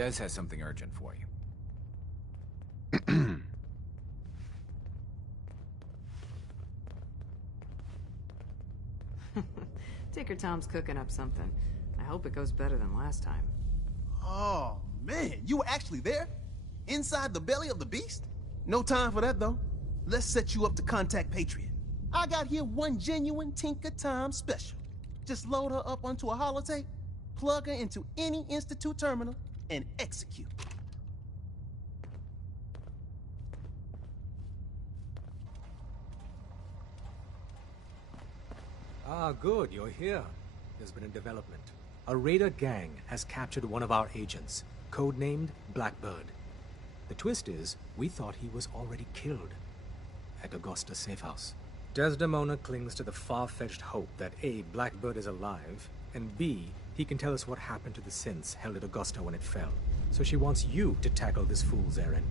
Des has something urgent for you. Tinker Tom's cooking up something. I hope it goes better than last time. Oh, man, you were actually there? Inside the belly of the beast? No time for that, though. Let's set you up to contact Patriot. I got here one genuine Tinker Tom special. Just load her up onto a holotape, plug her into any Institute terminal, and execute. Ah, good, you're here. There's been a development. A raider gang has captured one of our agents, codenamed Blackbird. The twist is, we thought he was already killed at Augusta's safe house. Desdemona clings to the far-fetched hope that A, Blackbird is alive, and B, he can tell us what happened to the synths held at Augusta when it fell. So she wants you to tackle this fool's errand.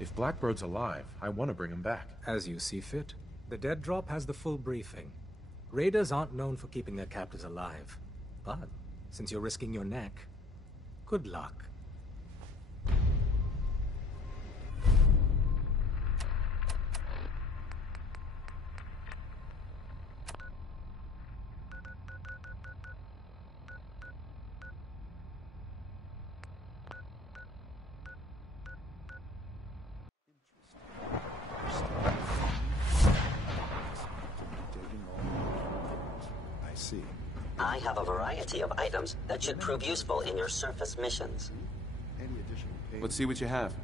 If Blackbird's alive, I want to bring him back. As you see fit. The Dead Drop has the full briefing. Raiders aren't known for keeping their captives alive. But, since you're risking your neck, good luck. I have a variety of items that should prove useful in your surface missions. Let's see what you have.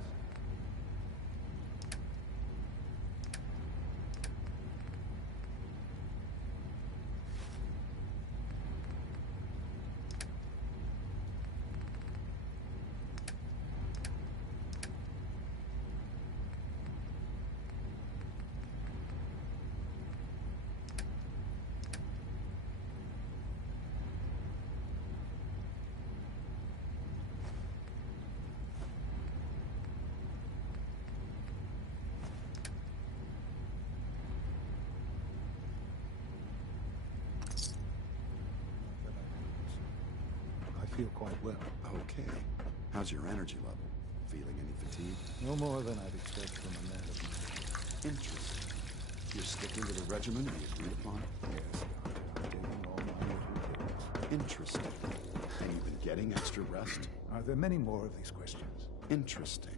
I feel quite well. Okay. How's your energy level? Feeling any fatigue? No more than I'd expect from a man of my age. Interesting. You're sticking to the regimen we agreed upon? Yes, Doctor. I'm taking all my little pills. Interesting. And you've been getting extra rest? Are there many more of these questions? Interesting.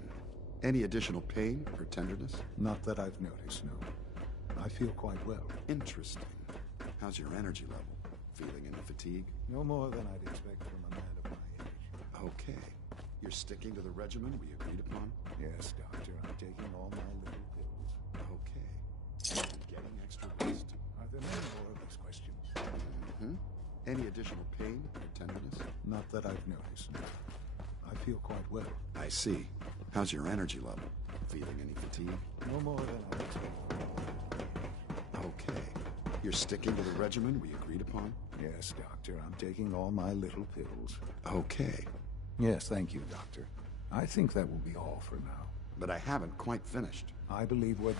Any additional pain or tenderness? Not that I've noticed, no. I feel quite well. Interesting. How's your energy level? Feeling any fatigue? No more than I'd expect from a man of my age. Okay. You're sticking to the regimen we agreed upon? Yes, Doctor. I'm taking all my little pills. Okay. And getting extra rest? Are there many more of these questions? Mm-hmm. Any additional pain or tenderness? Not that I've noticed, no. I feel quite well. I see. How's your energy level? Feeling any fatigue? No more than I'd expect. Okay. You're sticking to the regimen we agreed upon? Yes, Doctor. I'm taking all my little pills. Okay. Yes, thank you, Doctor. I think that will be all for now. But I haven't quite finished. I believe what...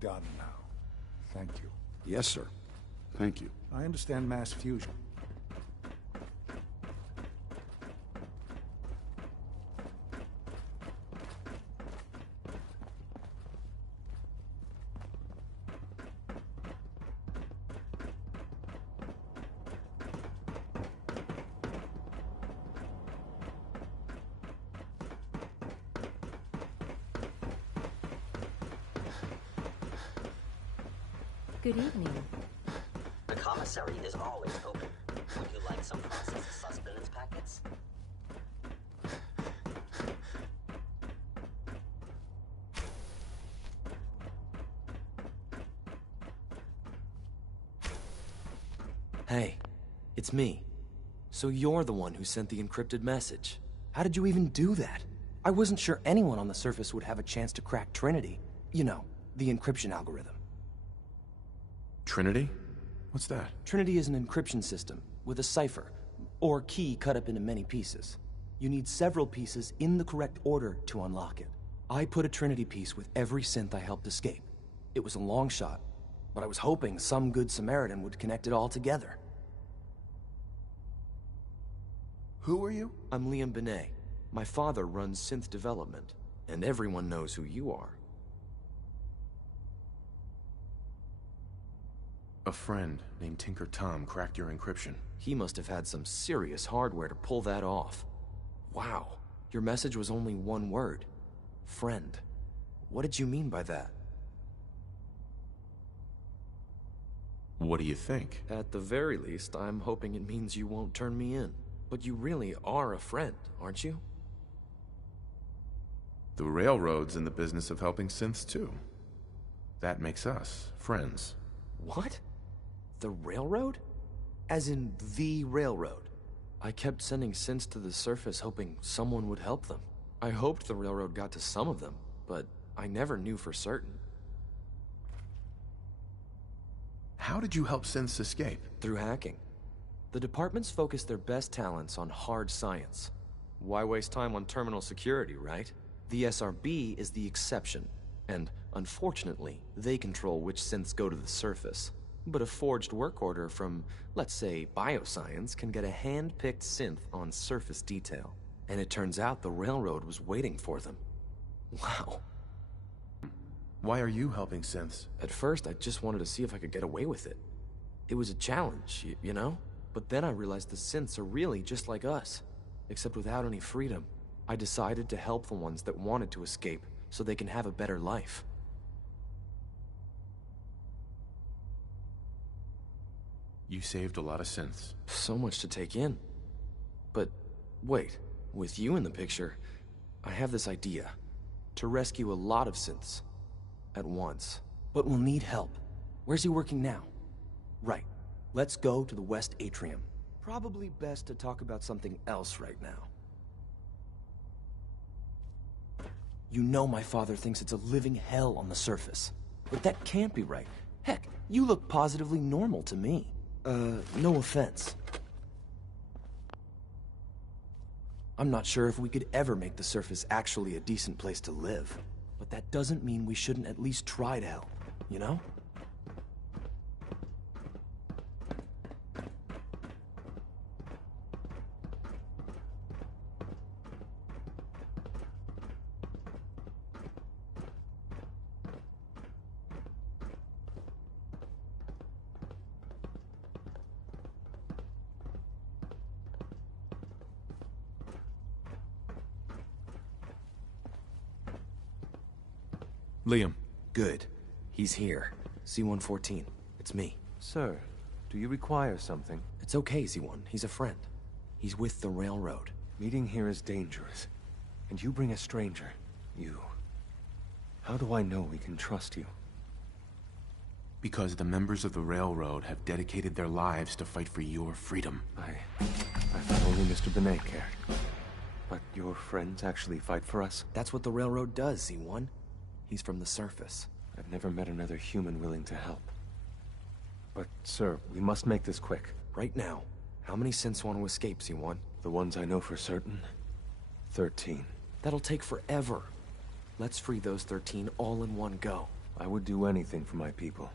Done now. Thank you. Yes, sir. Thank you. I understand mass fusion. Good evening. The commissary is always open. Would you like some processed sustenance packets? Hey, it's me. So you're the one who sent the encrypted message. How did you even do that? I wasn't sure anyone on the surface would have a chance to crack Trinity. You know, the encryption algorithm. Trinity? What's that? Trinity is an encryption system with a cipher, or key cut up into many pieces. You need several pieces in the correct order to unlock it. I put a Trinity piece with every synth I helped escape. It was a long shot, but I was hoping some good Samaritan would connect it all together. Who are you? I'm Liam Benet. My father runs synth development, and everyone knows who you are. A friend named Tinker Tom cracked your encryption. He must have had some serious hardware to pull that off. Wow. Your message was only one word. Friend. What did you mean by that? What do you think? At the very least, I'm hoping it means you won't turn me in. But you really are a friend, aren't you? The Railroad's in the business of helping synths too. That makes us friends. What? The Railroad? As in the Railroad? I kept sending synths to the surface hoping someone would help them. I hoped the Railroad got to some of them, but I never knew for certain. How did you help synths escape? Through hacking. The departments focus their best talents on hard science. Why waste time on terminal security, right? The SRB is the exception, and unfortunately, they control which synths go to the surface. But a forged work order from, let's say, bioscience can get a hand-picked synth on surface detail. And it turns out the Railroad was waiting for them. Wow. Why are you helping synths? At first, I just wanted to see if I could get away with it. It was a challenge, you know? But then I realized the synths are really just like us, except without any freedom. I decided to help the ones that wanted to escape, so they can have a better life. You saved a lot of synths. So much to take in. But wait, with you in the picture, I have this idea. To rescue a lot of synths. At once. But we'll need help. Where's he working now? Right. Let's go to the West Atrium. Probably best to talk about something else right now. You know my father thinks it's a living hell on the surface. But that can't be right. Heck, you look positively normal to me. No offense. I'm not sure if we could ever make the surface actually a decent place to live. But that doesn't mean we shouldn't at least try to help, you know? Liam. Good. He's here. C-114. It's me. Sir, do you require something? It's okay, Z1. He's a friend. He's with the Railroad. Meeting here is dangerous. And you bring a stranger. You... How do I know we can trust you? Because the members of the Railroad have dedicated their lives to fight for your freedom. I thought only Mr. Benet cared. But your friends actually fight for us? That's what the Railroad does, Z1. He's from the surface. I've never met another human willing to help. But, sir, we must make this quick. Right now, how many synths want to escape, Z1? The ones I know for certain? 13. That'll take forever. Let's free those 13 all in one go. I would do anything for my people.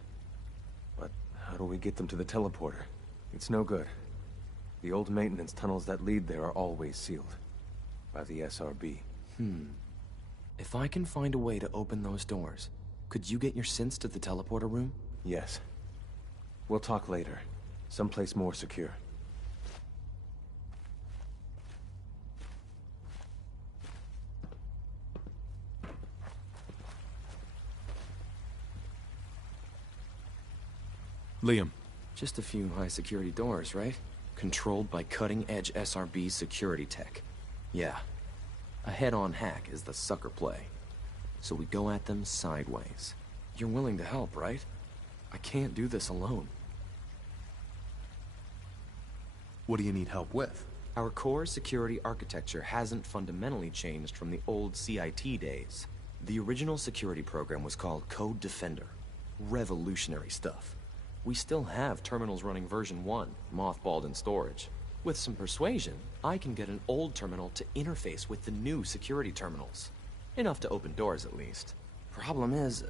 But how do we get them to the teleporter? It's no good. The old maintenance tunnels that lead there are always sealed. By the SRB. If I can find a way to open those doors, could you get your synths to the teleporter room? Yes. We'll talk later. Someplace more secure. Liam. Just a few high-security doors, right? Controlled by cutting-edge SRB security tech. Yeah. A head-on hack is the sucker play. So we go at them sideways. You're willing to help, right? I can't do this alone. What do you need help with? Our core security architecture hasn't fundamentally changed from the old CIT days. The original security program was called Code Defender. Revolutionary stuff. We still have terminals running version 1, mothballed in storage. With some persuasion, I can get an old terminal to interface with the new security terminals. Enough to open doors, at least. Problem is,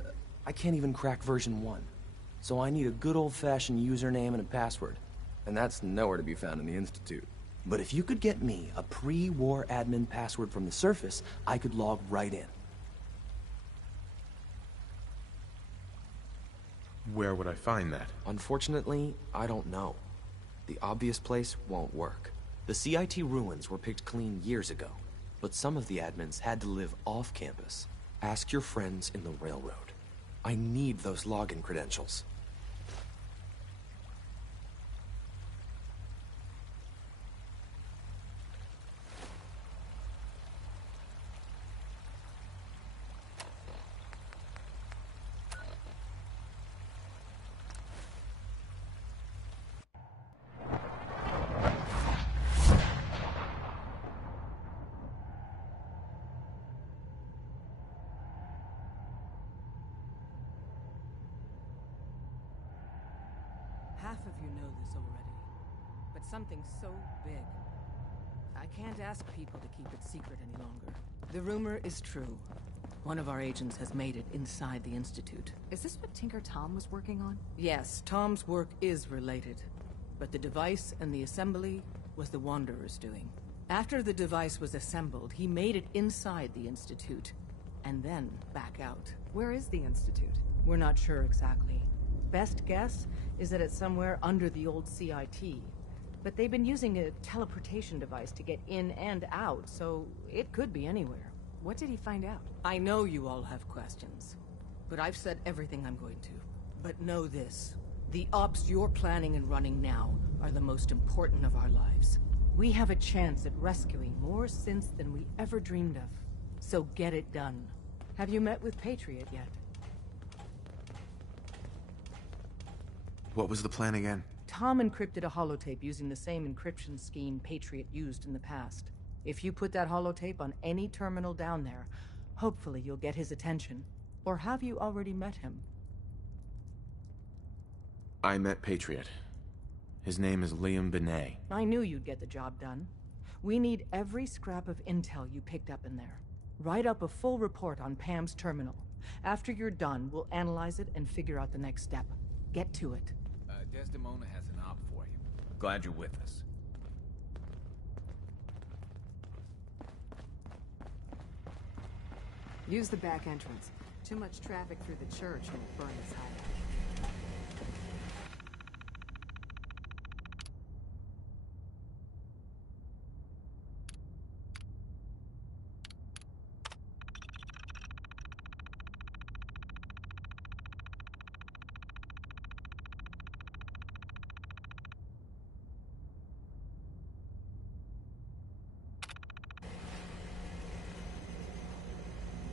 I can't even crack version 1. So I need a good old-fashioned username and a password. And that's nowhere to be found in the Institute. But if you could get me a pre-war admin password from the surface, I could log right in. Where would I find that? Unfortunately, I don't know. The obvious place won't work. The CIT ruins were picked clean years ago, but some of the admins had to live off campus. Ask your friends in the railroad. I need those login credentials. Half of you know this already, but something so big. I can't ask people to keep it secret any longer. The rumor is true. One of our agents has made it inside the Institute. Is this what Tinker Tom was working on? Yes, Tom's work is related, but the device and the assembly was the Wanderer's doing. After the device was assembled, he made it inside the Institute, and then back out. Where is the Institute? We're not sure exactly. Best guess is that it's somewhere under the old CIT. But they've been using a teleportation device to get in and out, so it could be anywhere. What did he find out? I know you all have questions, but I've said everything I'm going to. But know this, the ops you're planning and running now are the most important of our lives. We have a chance at rescuing more synths than we ever dreamed of. So get it done. Have you met with Patriot yet? What was the plan again? Tom encrypted a holotape using the same encryption scheme Patriot used in the past. If you put that holotape on any terminal down there, hopefully you'll get his attention. Or have you already met him? I met Patriot. His name is Liam Benet. I knew you'd get the job done. We need every scrap of intel you picked up in there. Write up a full report on Pam's terminal. After you're done, we'll analyze it and figure out the next step. Get to it. Desdemona has an op for you. Glad you're with us. Use the back entrance. Too much traffic through the church will burn this highway.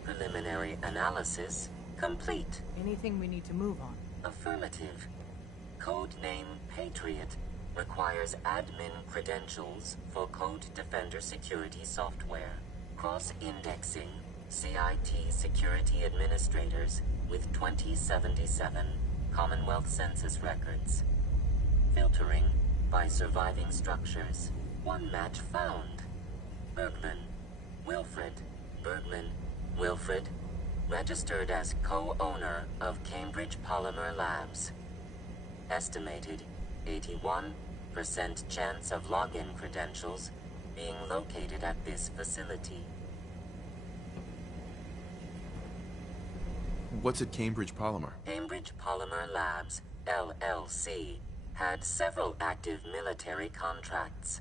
Preliminary analysis complete. Anything we need to move on? Affirmative. Codename Patriot requires admin credentials for Code Defender security software. Cross-indexing CIT security administrators with 2077 Commonwealth Census records. Filtering by surviving structures. One match found. Bergman. Wilfred. Bergman. Wilfred, registered as co-owner of Cambr6idge Polymer Labs. Estimated 81% chance of login credentials being located at this facility. What's at Cambr6idge Polymer? Cambr6idge Polymer Labs, LLC, had several active military contracts,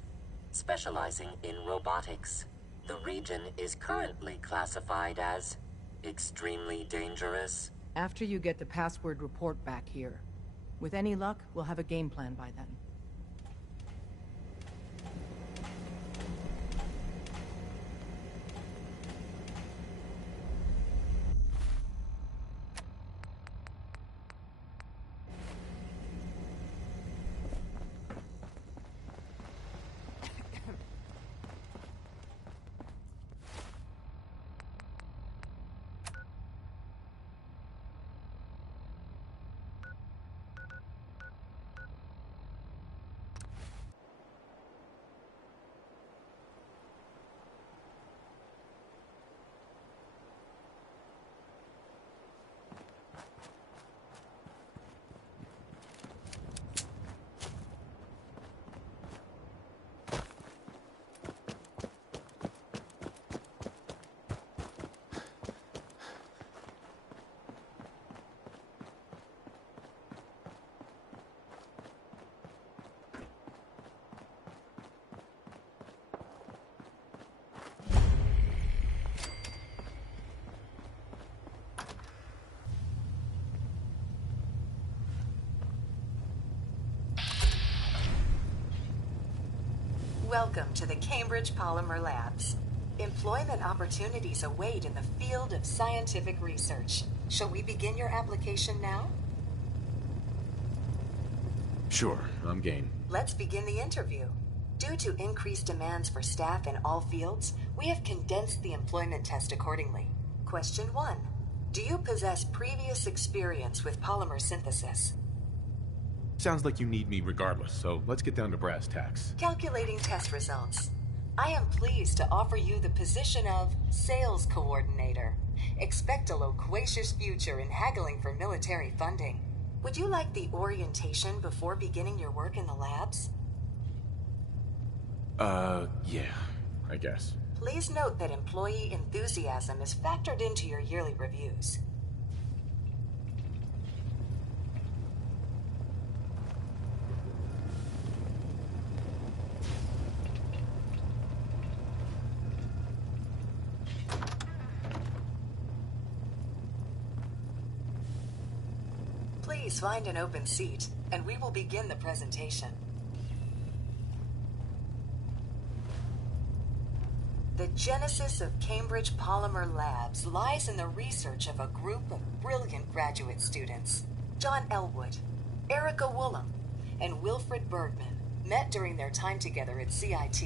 specializing in robotics. The region is currently classified as extremely dangerous. After you get the password report back here. With any luck, we'll have a game plan by then. Welcome to the Cambr6idge Polymer Labs. Employment opportunities await in the field of scientific research. Shall we begin your application now? Sure, I'm game. Let's begin the interview. Due to increased demands for staff in all fields, we have condensed the employment test accordingly. Question 1. Do you possess previous experience with polymer synthesis? Sounds like you need me regardless, so let's get down to brass tacks. Calculating test results. I am pleased to offer you the position of Sales Coordinator. Expect a loquacious future in haggling for military funding. Would you like the orientation before beginning your work in the labs? Yeah, I guess. Please note that employee enthusiasm is factored into your yearly reviews. Please find an open seat, and we will begin the presentation. The genesis of Cambr6idge Polymer Labs lies in the research of a group of brilliant graduate students. John Elwood, Erica Woolham, and Wilfred Bergman met during their time together at CIT.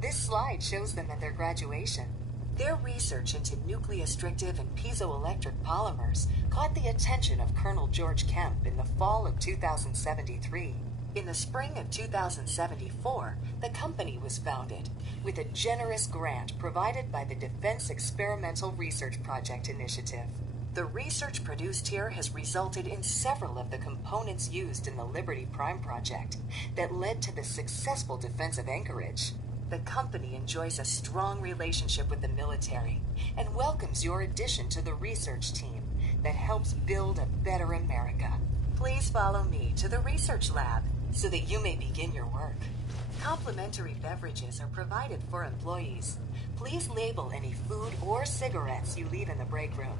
This slide shows them at their graduation. Their research into nucleostrictive and piezoelectric polymers caught the attention of Colonel George Kemp in the fall of 2073. In the spring of 2074, the company was founded, with a generous grant provided by the Defense Experimental Research Project Initiative. The research produced here has resulted in several of the components used in the Liberty Prime project that led to the successful defense of Anchorage. The company enjoys a strong relationship with the military and welcomes your addition to the research team that helps build a better America. Please follow me to the research lab so that you may begin your work. Complimentary beverages are provided for employees. Please label any food or cigarettes you leave in the break room.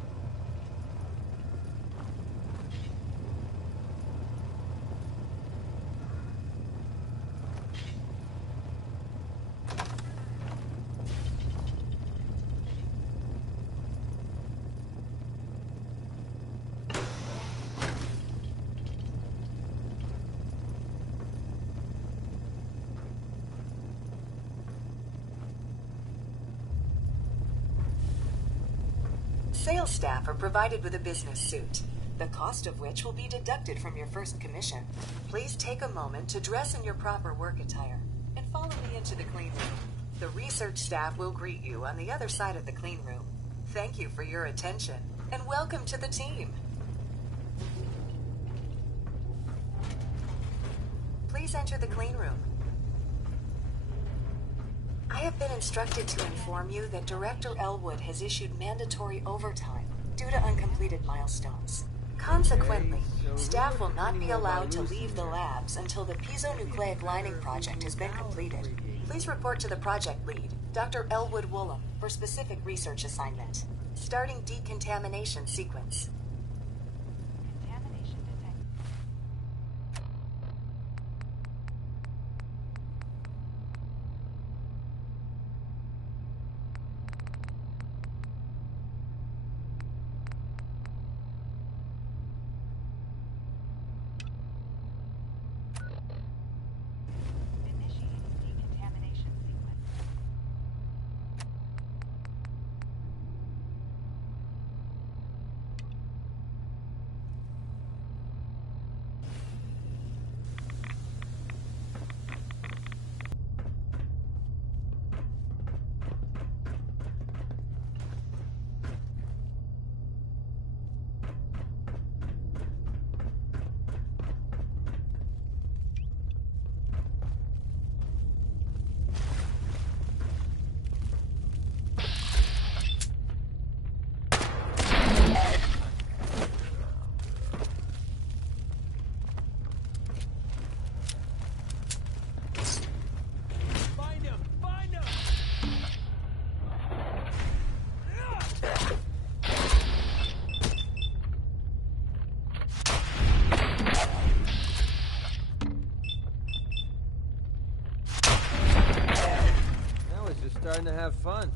Sales staff are provided with a business suit, the cost of which will be deducted from your first commission. Please take a moment to dress in your proper work attire and follow me into the clean room. The research staff will greet you on the other side of the clean room. Thank you for your attention and welcome to the team. Please enter the clean room. I have been instructed to inform you that Director Elwood has issued mandatory overtime due to uncompleted milestones. Consequently, staff will not be allowed to leave the labs until the piezonucleic lining project has been completed. Please report to the project lead, Dr. Elwood Woolham, for specific research assignment. Starting decontamination sequence. starting to have fun.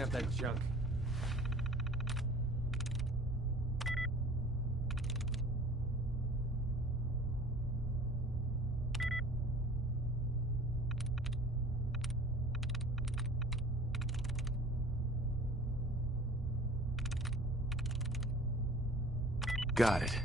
out that junk. Got it.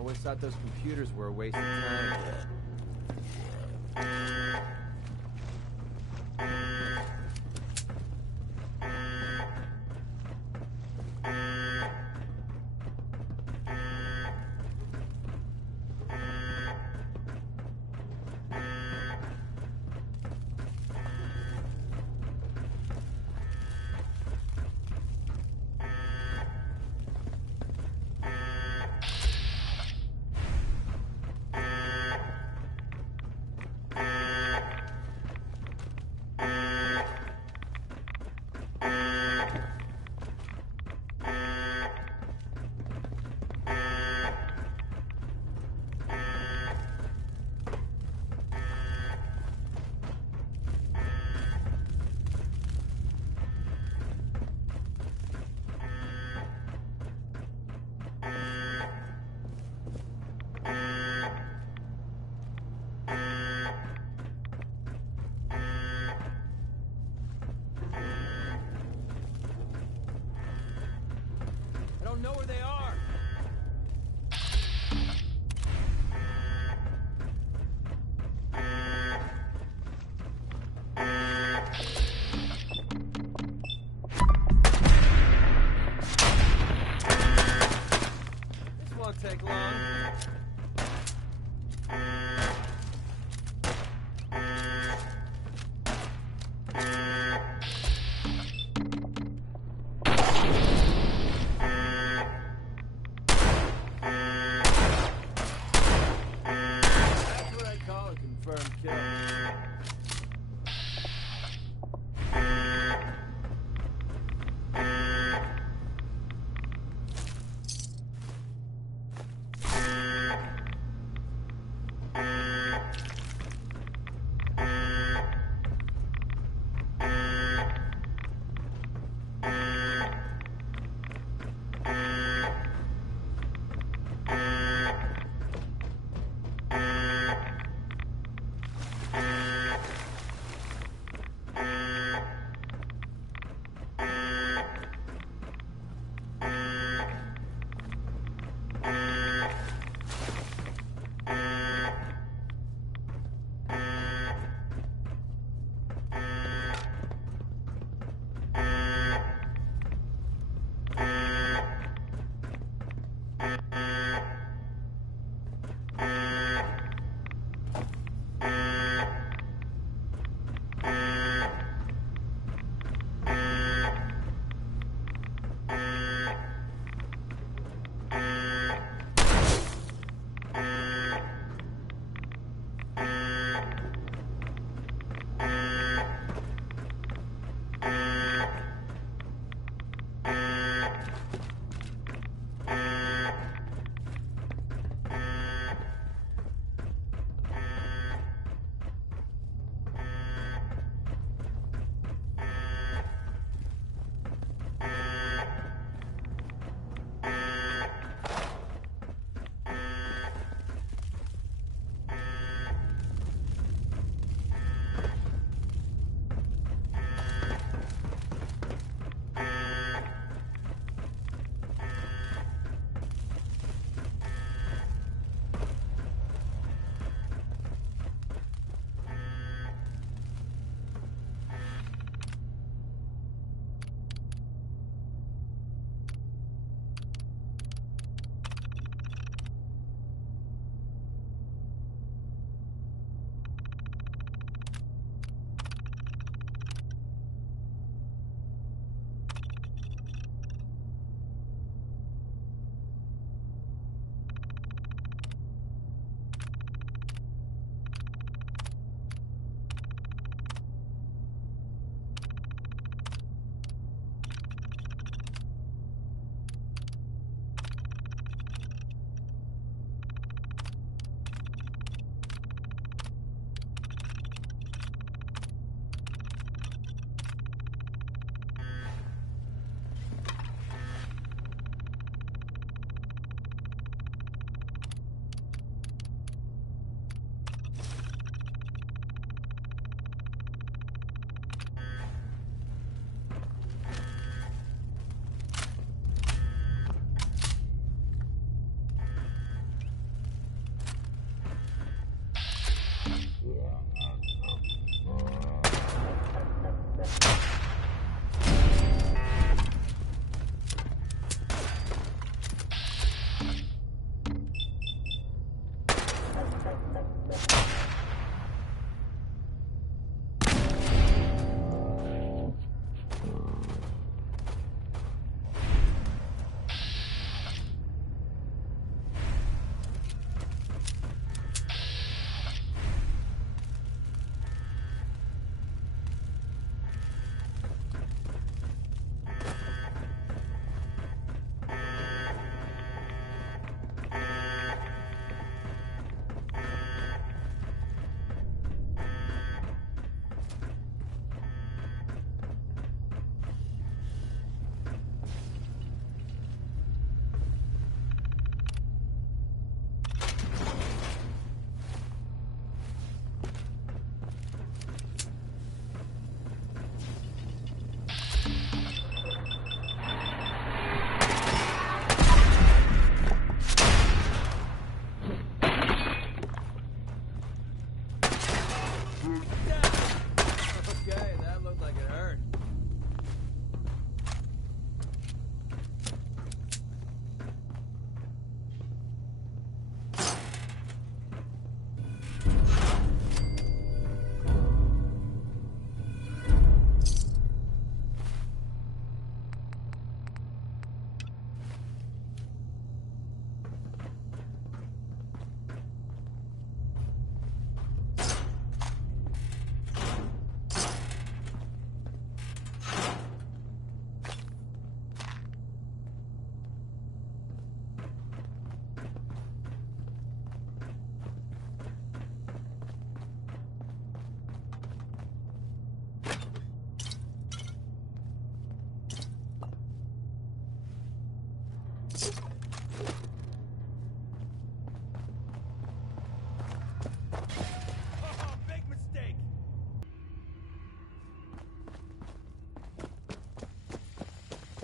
Always thought those computers were a waste of time. Know where they are. This won't take long.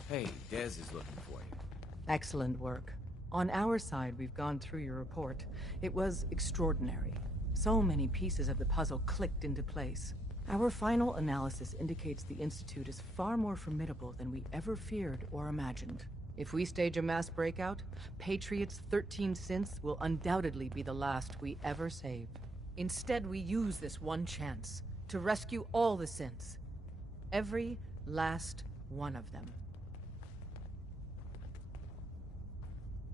Hey, Dez is looking for you. Excellent work. On our side, we've gone through your report. It was extraordinary. So many pieces of the puzzle clicked into place. Our final analysis indicates the Institute is far more formidable than we ever feared or imagined. If we stage a mass breakout, Patriot's 13 synths will undoubtedly be the last we ever save. Instead, we use this one chance to rescue all the synths. Every last one of them.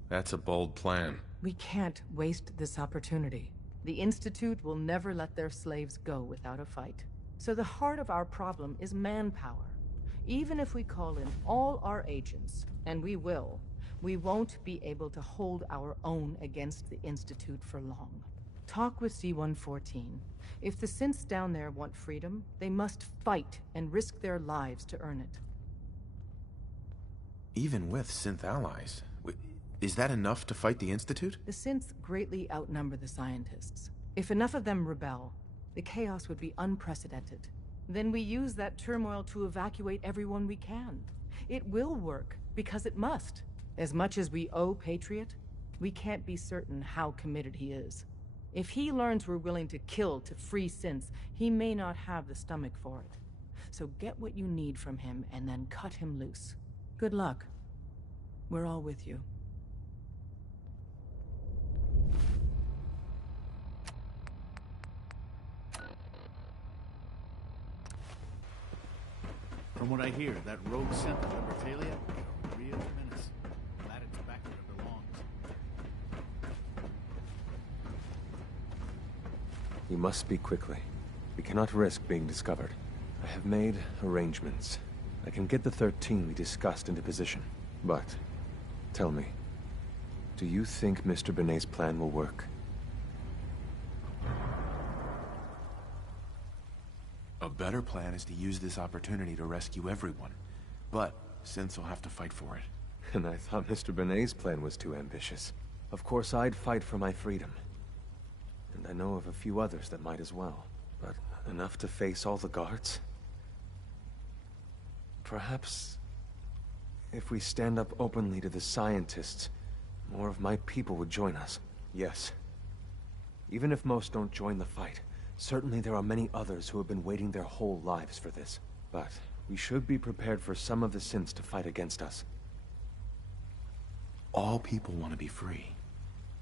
That's a bold plan. We can't waste this opportunity. The Institute will never let their slaves go without a fight. So the heart of our problem is manpower. Even if we call in all our agents, and we will, we won't be able to hold our own against the Institute for long. Talk with C-114. If the synths down there want freedom, they must fight and risk their lives to earn it. Even with synth allies, is that enough to fight the Institute? The synths greatly outnumber the scientists. If enough of them rebel, the chaos would be unprecedented. Then we use that turmoil to evacuate everyone we can. It will work, because it must. As much as we owe Patriot, we can't be certain how committed he is. If he learns we're willing to kill to free synths, he may not have the stomach for it. So get what you need from him and then cut him loose. Good luck. We're all with you. From what I hear, that rogue synth of Libertalia is a real menace. Glad it's back where it belongs. We must speak quickly. We cannot risk being discovered. I have made arrangements. I can get the 13 we discussed into position. But, tell me, do you think Mr. Benet's plan will work? A better plan is to use this opportunity to rescue everyone. But synths will have to fight for it. And I thought Mr. Benet's plan was too ambitious. Of course, I'd fight for my freedom. And I know of a few others that might as well. But enough to face all the guards? Perhaps, if we stand up openly to the scientists, more of my people would join us. Yes. Even if most don't join the fight, certainly there are many others who have been waiting their whole lives for this. But we should be prepared for some of the synths to fight against us. All people want to be free.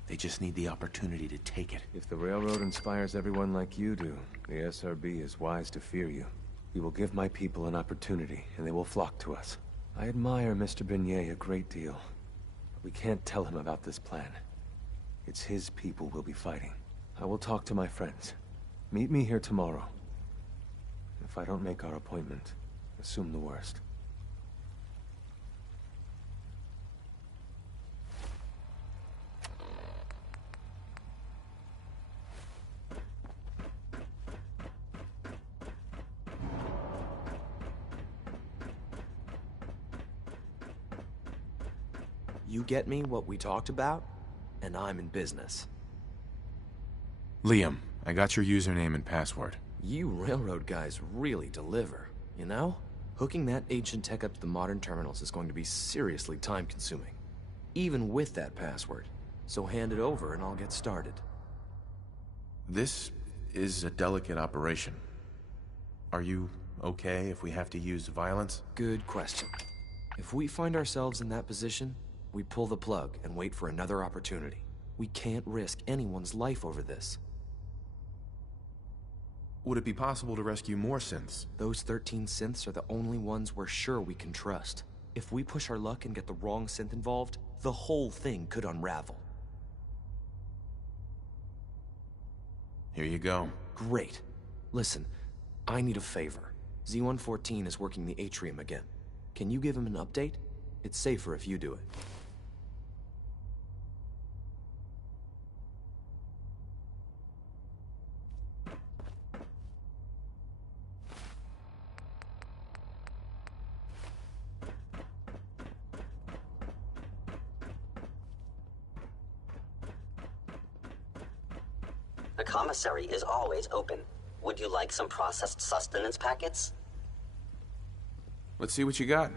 They just need the opportunity to take it. If the Railroad inspires everyone like you do, the SRB is wise to fear you. We will give my people an opportunity, and they will flock to us. I admire Mr. Benet a great deal. But we can't tell him about this plan. It's his people we'll be fighting. I will talk to my friends. Meet me here tomorrow. If I don't make our appointment, assume the worst. You get me what we talked about, and I'm in business. Liam, I got your username and password. You railroad guys really deliver, you know? Hooking that ancient tech up to the modern terminals is going to be seriously time-consuming. Even with that password. So hand it over and I'll get started. This is a delicate operation. Are you okay if we have to use violence? Good question. If we find ourselves in that position, we pull the plug and wait for another opportunity. We can't risk anyone's life over this. Would it be possible to rescue more synths? Those 13 synths are the only ones we're sure we can trust. If we push our luck and get the wrong synth involved, the whole thing could unravel. Here you go. Great. Listen, I need a favor. Z-114 is working the atrium again. Can you give him an update? It's safer if you do it. The commissary is always open. Would you like some processed sustenance packets? Let's see what you got.